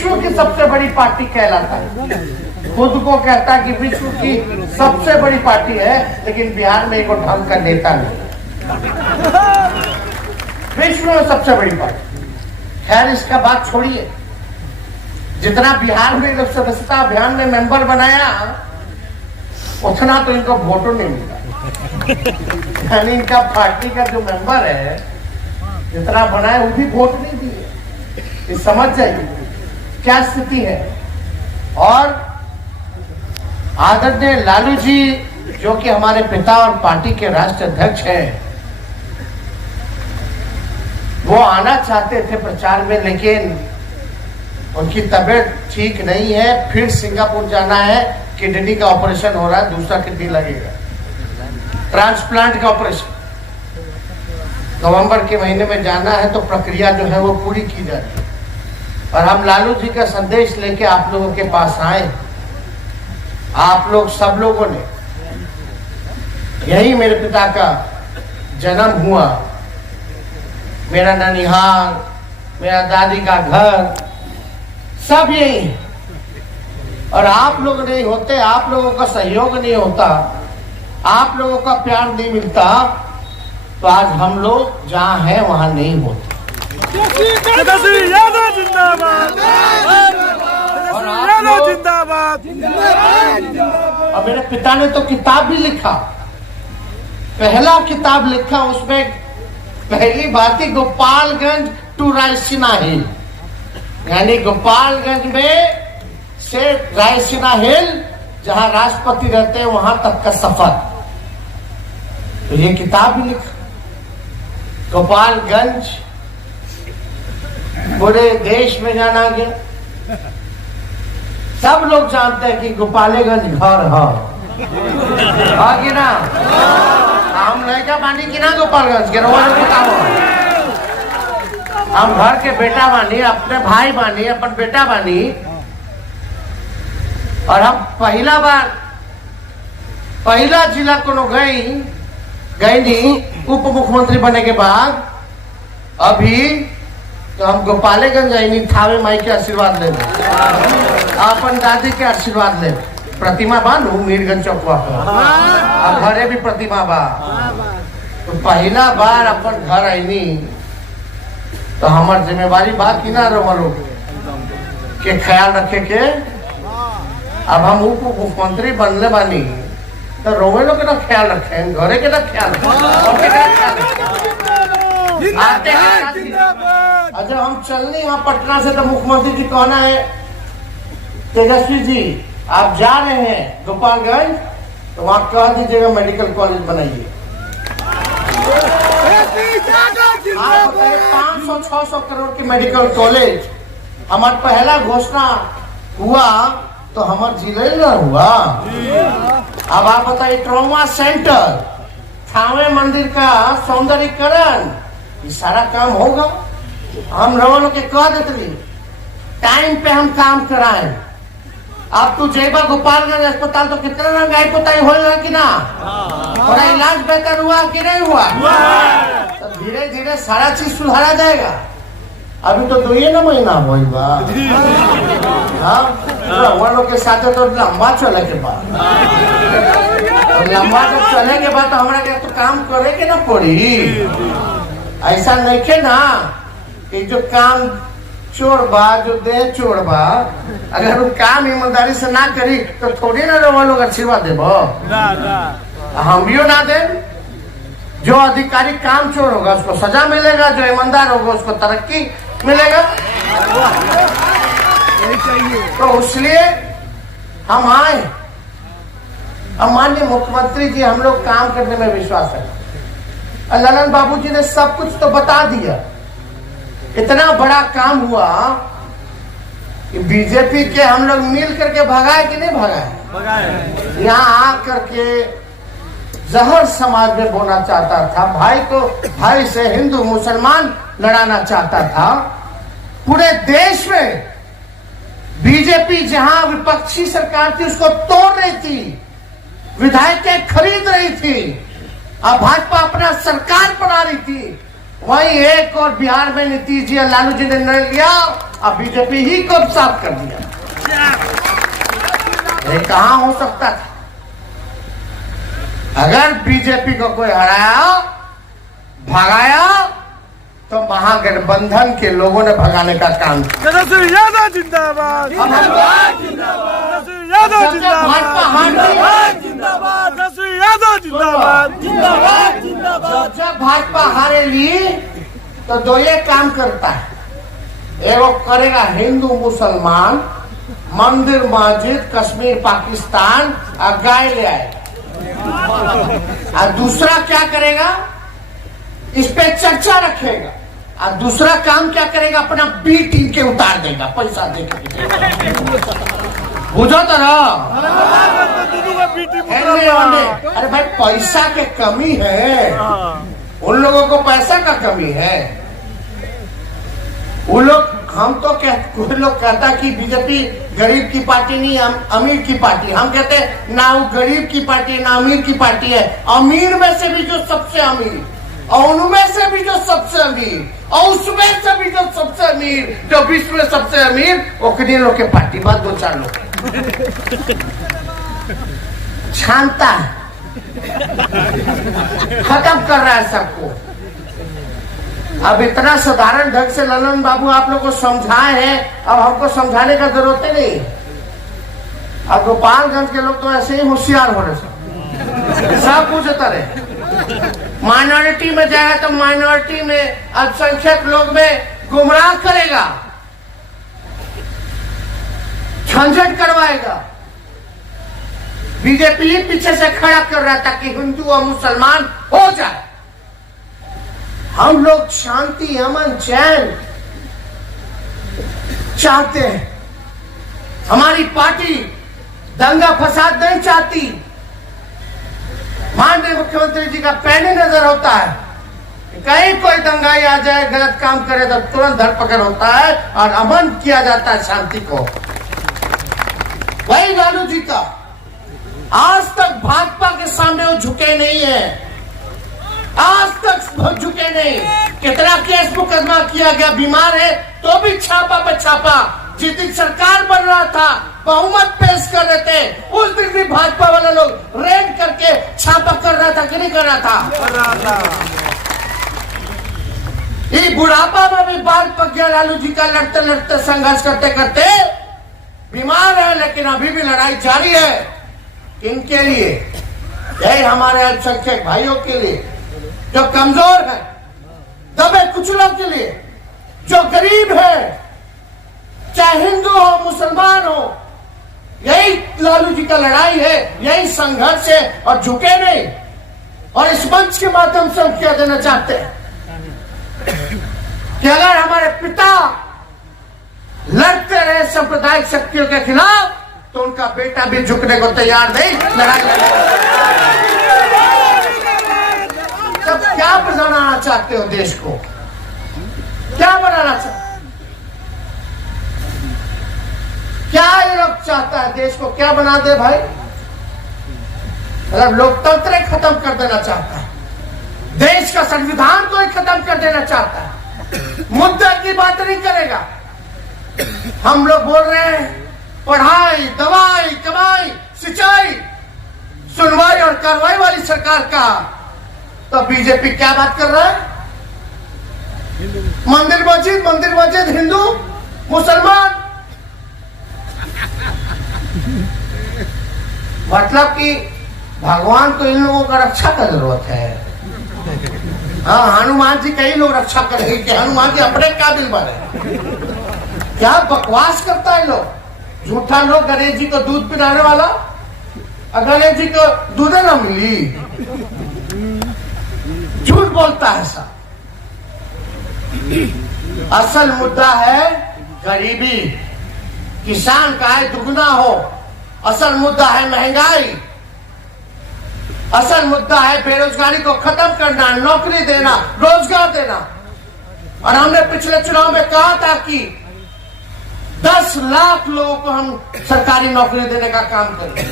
विश्व की सबसे बड़ी पार्टी कहलाता है, खुद को कहता है कि विश्व की सबसे बड़ी पार्टी है, लेकिन बिहार में एक ढंग का नेता नहीं। विश्व में सबसे बड़ी पार्टी। खैर इसका बात छोड़िए, जितना बिहार में लोग सदस्यता अभियान में मेंबर बनाया उतना तो इनको वोटों नहीं मिला। यानी इनका पार्टी का जो मेंबर है जितना बनाया वो भी वोट नहीं दिए। ये समझ जाइए क्या स्थिति है। और आदरणीय लालू जी जो कि हमारे पिता और पार्टी के राष्ट्रीय अध्यक्ष हैं, वो आना चाहते थे प्रचार में, लेकिन उनकी तबीयत ठीक नहीं है। फिर सिंगापुर जाना है, किडनी का ऑपरेशन हो रहा है, दूसरा किडनी लगेगा, ट्रांसप्लांट का ऑपरेशन नवंबर के महीने में जाना है। तो प्रक्रिया जो है वो पूरी की जाए। और हम लालू जी का संदेश लेके आप लोगों के पास आए। आप लोग सब लोगों ने, यही मेरे पिता का जन्म हुआ, मेरा ननिहाल, मेरा दादी का घर, सब यही है। और आप लोग नहीं होते, आप लोगों का सहयोग नहीं होता, आप लोगों का प्यार नहीं मिलता, तो आज हम लोग जहां हैं वहां नहीं होते। और मेरे पिता ने तो किताब भी लिखा, पहला किताब लिखा, उसमें पहली बात ही गोपालगंज टू रायसीना हिल, यानी गोपालगंज में से रायसीना हिल जहां राष्ट्रपति रहते हैं वहां तक का सफर। तो ये किताब भी लिखा। गोपालगंज पूरे देश में जाना गया। सब लोग जानते हैं कि गोपालगंज घर है कि ना। हम लड़का बानी कि ना गोपालगंज के, हम घर के बेटा बानी, अपने भाई बानी, अपन बेटा बानी। और हम पहला जिला को गई नहीं उप मुख्यमंत्री बने के बाद। अभी तो हम गोपालगंज जाइनी थावे माई के आशीर्वाद ले, अपन दादी के आशीर्वाद ले। प्रतिमा बानू मीरगंज चौकवा अब घरे भी प्रतिमा बा। तो पहला बार अपन घर आईनी तो हमार जिम्मेवारी बात की ना रोमलो के ख्याल रखे के। अब हम उप मुख्यमंत्री बनले बानी तो रोवे लोग का ख्याल रखे, घरे के ख्याल अच्छा हम चलनी यहाँ पटना से तो मुख्यमंत्री जी कहना है, तेजस्वी जी आप जा रहे हैं गोपालगंज तो वहां कह दीजिएगा मेडिकल कॉलेज बनाइए। 500-600 करोड़ की मेडिकल कॉलेज हमारा पहला घोषणा हुआ तो हमारे जिले में हुआ। अब आप बताइए ट्रॉमा सेंटर, थावे मंदिर का सौंदर्यीकरण, ये सारा काम होगा। हम लोगों के कह देते टाइम पे हम काम कराएं। अब तू जेबा गोपालगंज अस्पताल तो कितना रंगाई पुताई होगा कि ना, थोड़ा इलाज बेहतर हुआ कि नहीं हुआ, तो धीरे धीरे सारा चीज सुधारा जाएगा। अभी तो 2 महीना होगा, हाँ के साथ तो लंबा चले के बाद, लंबा जब चले के बाद तो हमारा क्या तो काम करे के ना पड़ी। ऐसा नहीं के ना कि जो काम चोर बा, जो दे चोर बा, अगर वो काम ईमानदारी से ना करी तो थोड़ी ना लोग आशीर्वाद देबो, हम भी ना दे। जो अधिकारी काम चोर होगा उसको सजा मिलेगा, जो ईमानदार होगा उसको तरक्की मिलेगा। तो इसलिए हम आए। अब माननीय मुख्यमंत्री जी हम लोग काम करने में विश्वास है। ललन बाबू जी ने सब कुछ तो बता दिया। इतना बड़ा काम हुआ कि बीजेपी के हम लोग मिल करके भगाए कि नहीं भगाए। यहाँ आकर के जहर समाज में बोना चाहता था, भाई को भाई से हिंदू मुसलमान लड़ाना चाहता था। पूरे देश में बीजेपी जहां विपक्षी सरकार थी उसको तोड़ रही थी, विधायकें खरीद रही थी, अब भाजपा अपना सरकार बना रही थी। वही एक और बिहार में नीतीश जी और लालू जी ने निर्णय लिया, अब बीजेपी ही को साफ कर दिया। ये कहां हो सकता था? अगर बीजेपी को कोई हराया, भगाया, तो महागठबंधन के लोगों ने भगाने का काम किया। यादव जिंदाबाद, यादव जिंदाबाद, यादव जिंदाबाद, जिंदाबाद। जब भाजपा हारेगी तो दो ये काम करता है, एगो करेगा हिंदू मुसलमान, मंदिर मस्जिद कश्मीर पाकिस्तान और गाय ले आएगा, और दूसरा क्या करेगा, इस पे चर्चा रखेगा, और दूसरा काम क्या करेगा, अपना बी टीम के उतार देगा पैसा देकर। बुझो तो अरे भाई पैसा के कमी है, उन लोगों को पैसा का कमी है। वो लोग, हम तो कोई लोग कहता कि बीजेपी गरीब की पार्टी नहीं, अमीर की पार्टी। हम कहते हैं ना वो गरीब की पार्टी है ना अमीर की पार्टी है, अमीर में से भी जो सबसे अमीर, और उनमें से भी जो सबसे अमीर, और उसमें से भी जो सबसे अमीर, जो विश्व में सबसे अमीर, वो किन्हीं लोग के पार्टी, बात दो चार लोग छानता है, खत्म कर रहा है सबको। अब इतना साधारण ढंग से ललन बाबू आप लोग को समझाए हैं, अब हमको समझाने का जरूरत ही नहीं। अब गोपालगंज के लोग तो ऐसे ही होशियार हो रहे, सब पूछता रहे। माइनॉरिटी में जाएगा तो माइनॉरिटी में अल्पसंख्यक लोग में गुमराह करेगा, झंझट करवाएगा। बीजेपी ही पीछे से खड़ा कर रहा था कि हिंदू और मुसलमान हो जाए। हम लोग शांति, अमन, चैन चाहते हैं। हमारी पार्टी दंगा फसाद नहीं चाहती। माननीय मुख्यमंत्री जी का पैनी नजर होता है, कहीं कोई दंगाई आ जाए, गलत काम करे तो तुरंत धरपकड़ होता है और अमन किया जाता है, शांति को। वही लालू जी का, आज तक भाजपा के सामने वो झुके नहीं है, आज तक झुके नहीं। कितना केस मुकदमा किया गया, बीमार है तो भी छापा पे छापा। जिस दिन सरकार बन रहा था, बहुमत पेश कर रहे थे, उस दिन भी भाजपा वाले लोग रेड करके छापा कर रहा था कि नहीं कर रहा था? ये बुढ़ापा में भी बाल पक गया लालू जी का, लड़ते लड़ते संघर्ष करते करते बीमार है, लेकिन अभी भी लड़ाई जारी है। इनके लिए, यही हमारे अल्पसंख्यक भाइयों के लिए जो कमजोर है, दबे कुचलों के लिए, जो गरीब है, चाहे हिंदू हो मुसलमान हो, यही लालू जी का लड़ाई है, यही संघर्ष है, और झुके नहीं। और इस मंच के माध्यम से हम क्या देना चाहते हैं कि अगर हमारे पिता लड़ते रहे सांप्रदायिक शक्तियों के खिलाफ, तो उनका बेटा भी झुकने को तैयार नहीं, लड़ाई तब क्या बनाना चाहते हो देश को? क्या बनाना चाहते, क्या ये लोग चाहता है देश को क्या बना दे भाई? मतलब लोकतंत्र खत्म कर देना चाहता है, देश का संविधान को ही खत्म कर देना चाहता है, मुद्दे की बात नहीं करेगा। हम लोग बोल रहे हैं पढ़ाई, दवाई, कमाई, सिंचाई, सुनवाई और कार्रवाई वाली सरकार का, तो बीजेपी क्या बात कर रहा है? मंदिर मस्जिद, हिंदू मुसलमान। मतलब कि भगवान को इन लोगों का रक्षा का जरूरत है। हाँ, हनुमान जी कई लोग रक्षा करेंगे कि हनुमान जी अपने काबिल बने। क्या बकवास करता है लोग, झूठा लोग। गणेश जी को दूध पिलाने वाला, गणेश जी को दूध ना मिली, झूठ बोलता है सब। असल मुद्दा है गरीबी, किसान का आय दुगना हो। असल मुद्दा है महंगाई, असल मुद्दा है बेरोजगारी को खत्म करना, नौकरी देना, रोजगार देना। और हमने पिछले चुनाव में कहा था कि 10 लाख लोगों को हम सरकारी नौकरी देने का काम करेंगे।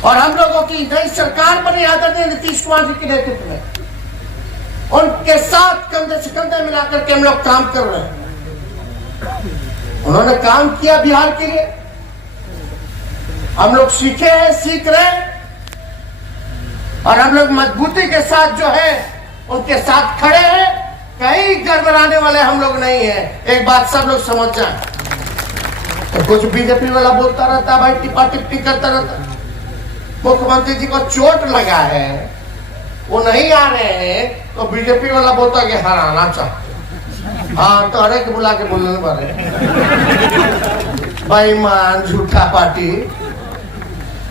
और हम लोगों की नई सरकार बनी आदरणीय नीतीश कुमार जी के नेतृत्व में, उनके साथ कंधे से कंधे मिलाकर के हम लोग काम कर रहे हैं। उन्होंने काम किया बिहार के लिए, हम लोग सीखे हैं, सीख रहे हैं, और हम लोग मजबूती के साथ जो है उनके साथ खड़े हैं। कहीं गड़बड़ाने वाले हम लोग नहीं हैं। एक बात सब लोग समझ जाए। तो कुछ बीजेपी वाला बोलता रहता, भाई टिपा टिप्पी करता रहता। मुख्यमंत्री जी को चोट लगा है, वो नहीं आ रहे हैं, तो बीजेपी वाला बोलता कि हराना चाहते। हाँ, तो हरे के बुला के बोलने वाले बेईमान झूठा पार्टी।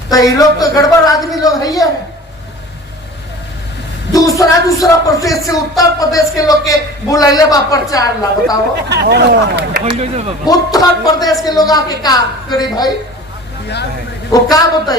तो ये लोग तो गड़बड़ आदमी लोग है। दूसरा प्रदेश से उत्तर प्रदेश के लोग के बुलाइले बा प्रचार ला, बताओ। उत्तर प्रदेश के लोग आके का करी भाई, वो का बताइए।